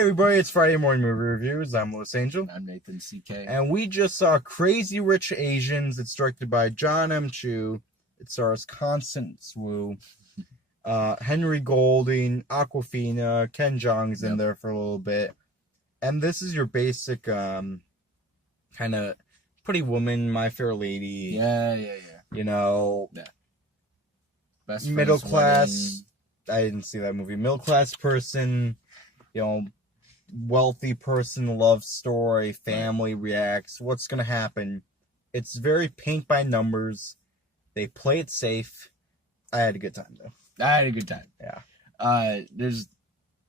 everybody, it's Friday Morning Movie Reviews. I'm Louis Angel. I'm Nathan CK. And we just saw Crazy Rich Asians. It's directed by John M. Chu. It stars Constance Wu, Henry Golding, Awkwafina, Ken Jeong's in there for a little bit. And this is your basic kind of Pretty Woman, My Fair Lady. Yeah. You know, Best middle Friends class. I didn't see that movie. Middle class person, you know, wealthy person, love story, family reacts. What's going to happen? It's very paint by numbers. They play it safe. I had a good time, though. I had a good time. Yeah. There's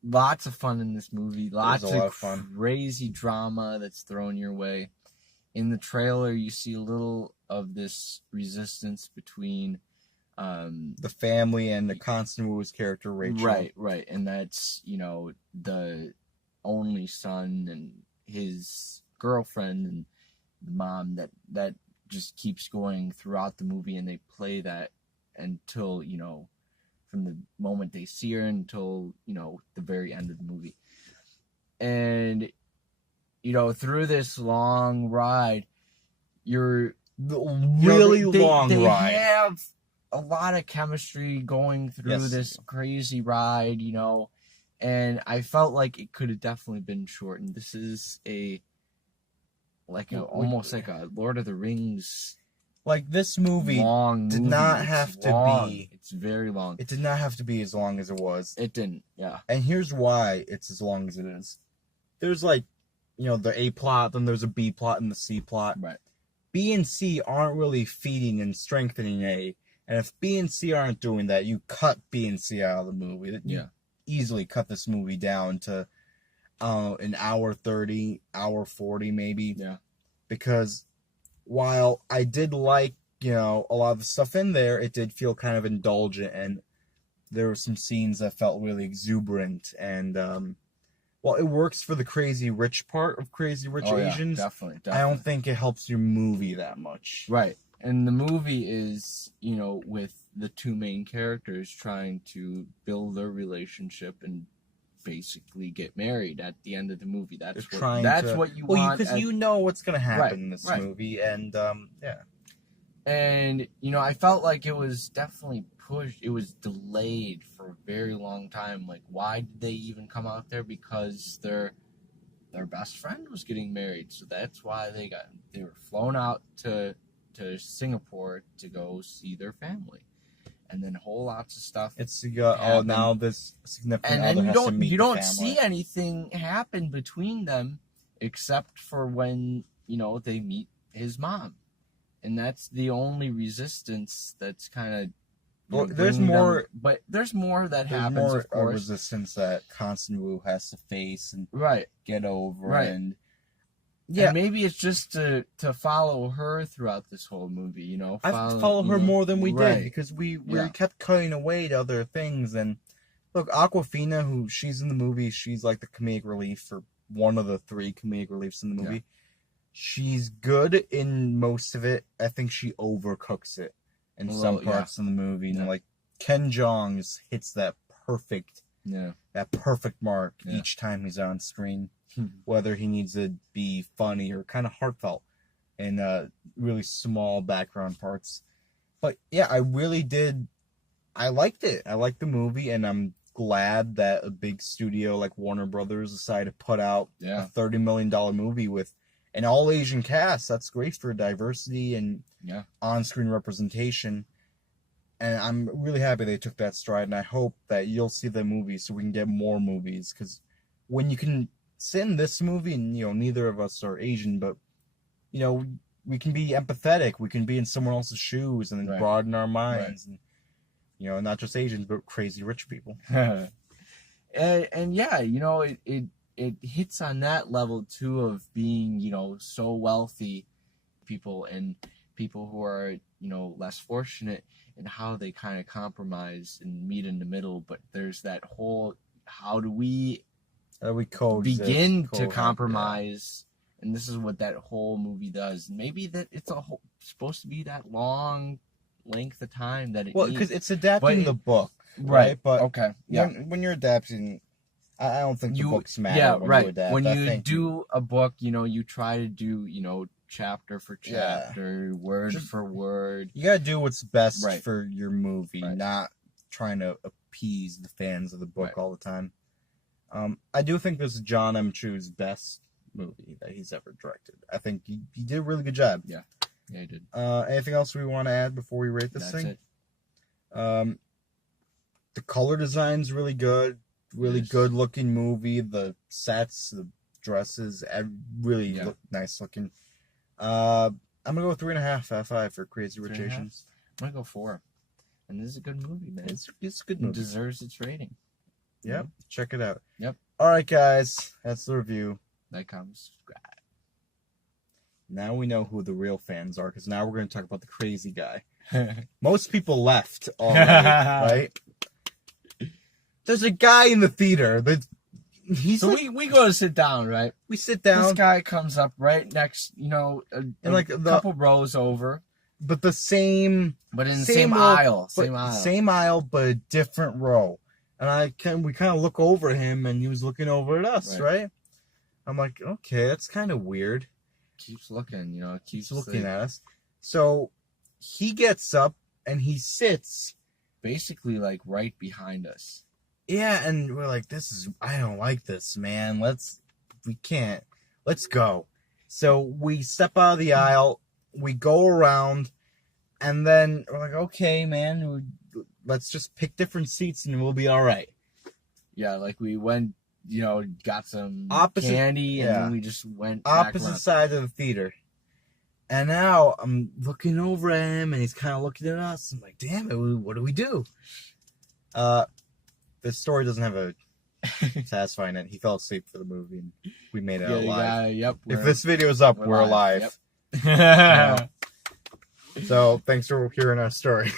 lots of fun in this movie. Lots of fun. Crazy drama that's thrown your way. In the trailer, you see a little of this resistance between the family and the Constance Wu's character, Rachel. Right. And that's, you know, the only son and his girlfriend and the mom that just keeps going throughout the movie, and they play that until, you know, from the moment they see her until, you know, the very end of the movie. And, you know, through this long ride, long ride. They have a lot of chemistry going through this crazy ride, you know, and I felt like it could have definitely been shortened. This is almost like a Lord of the Rings. Like, this movie did not have to be. It's very long. It did not have to be as long as it was. It didn't, yeah. And here's why it's as long as it is. There's, like, you know, the A plot, then there's a B plot and the C plot. Right. B and C aren't really feeding and strengthening A. And if B and C aren't doing that, you cut B and C out of the movie. You easily cut this movie down to an hour 30, hour 40 maybe. Yeah. Because while I did like, you know, a lot of the stuff in there, it did feel kind of indulgent, and there were some scenes that felt really exuberant. And well, it works for the crazy rich part of Crazy Rich Asians. Definitely. I don't think it helps your movie that much. Right. And the movie is, you know, with the two main characters trying to build their relationship and basically get married at the end of the movie. That's what you want. Well, because you know what's going to happen in this movie. And, And, you know, I felt like it was definitely pushed. It was delayed for a very long time. Like, why did they even come out there? Because their best friend was getting married. So that's why they were flown out to Singapore to go see their family, and then whole lots of stuff. It's now this significant other has to meet you don't the see anything happen between them except for when, you know, they meet his mom, and that's the only resistance that's kind of. Well, there's more, but there's more that happens. Of course, resistance that Constance Wu has to face and get over, and. Yeah, and maybe it's just to follow her throughout this whole movie, you know. I follow her more than we did, because we kept cutting away to other things. And look, Awkwafina, who she's in the movie, she's like the comedic relief, or one of the three comedic reliefs in the movie. Yeah. She's good in most of it. I think she overcooks it in some parts in the movie. And like Ken Jeong just hits that perfect mark each time he's on screen. Whether he needs to be funny or kind of heartfelt in really small background parts. But yeah, I really did. I liked it. I liked the movie, and I'm glad that a big studio like Warner Brothers decided to put out a $30 million movie with an all-Asian cast. That's great for diversity and on-screen representation. And I'm really happy they took that stride, and I hope that you'll see the movie so we can get more movies. Because when you can sit in this movie, and, you know, neither of us are Asian, but, you know, we can be empathetic. We can be in someone else's shoes and broaden our minds. And, you know, not just Asians, but crazy rich people. and yeah, you know, it hits on that level, too, of being, you know, so wealthy people and people who are, you know, less fortunate, and how they kind of compromise and meet in the middle. But there's that whole, how do we begin to compromise, and this is what that whole movie does. Maybe that it's supposed to be that long length of time that it needs. Because it's adapting the book, right? But okay, when you're adapting, I don't think the books matter. Yeah, when right. You adapt. When you do a book, you try to do, chapter for chapter, word for word. You gotta do what's best for your movie, not trying to appease the fans of the book all the time. I do think this is John M. Chu's best movie that he's ever directed. I think he did a really good job. Yeah, he did. Anything else we want to add before we rate this thing? That's it. The color design's really good. Really good looking movie. The sets, the dresses, really look nice looking. I'm gonna go 3.5 out of 5 for Crazy Rich Asians. I'm gonna go 4. And this is a good movie, man. It's a good movie. It deserves its rating. Yep. Check it out. Yep. All right, guys. That's the review. Like, comment, subscribe. Now we know who the real fans are, because now we're going to talk about the crazy guy. Most people left already, right? There's a guy in the theater. We go to sit down, right? We sit down. This guy comes up right next, a couple rows over. But the same... But in the same aisle. Same aisle, but a different row. And we kind of look over at him, and he was looking over at us, right? I'm like, okay, that's kind of weird. Keeps looking, keeps looking at us. So he gets up and he sits basically like right behind us. Yeah, and we're like, I don't like this, man. Let's go. So we step out of the aisle, we go around, and then we're like, okay, man, let's just pick different seats and we'll be all right. Yeah, like we went, got some candy, and then we just went opposite side of the theater. And now I'm looking over at him, and he's kind of looking at us. I'm like, damn it, what do we do? This story doesn't have a satisfying end. He fell asleep for the movie, and we made it out alive. If this video is up, we're alive. Yep. So, thanks for hearing our story.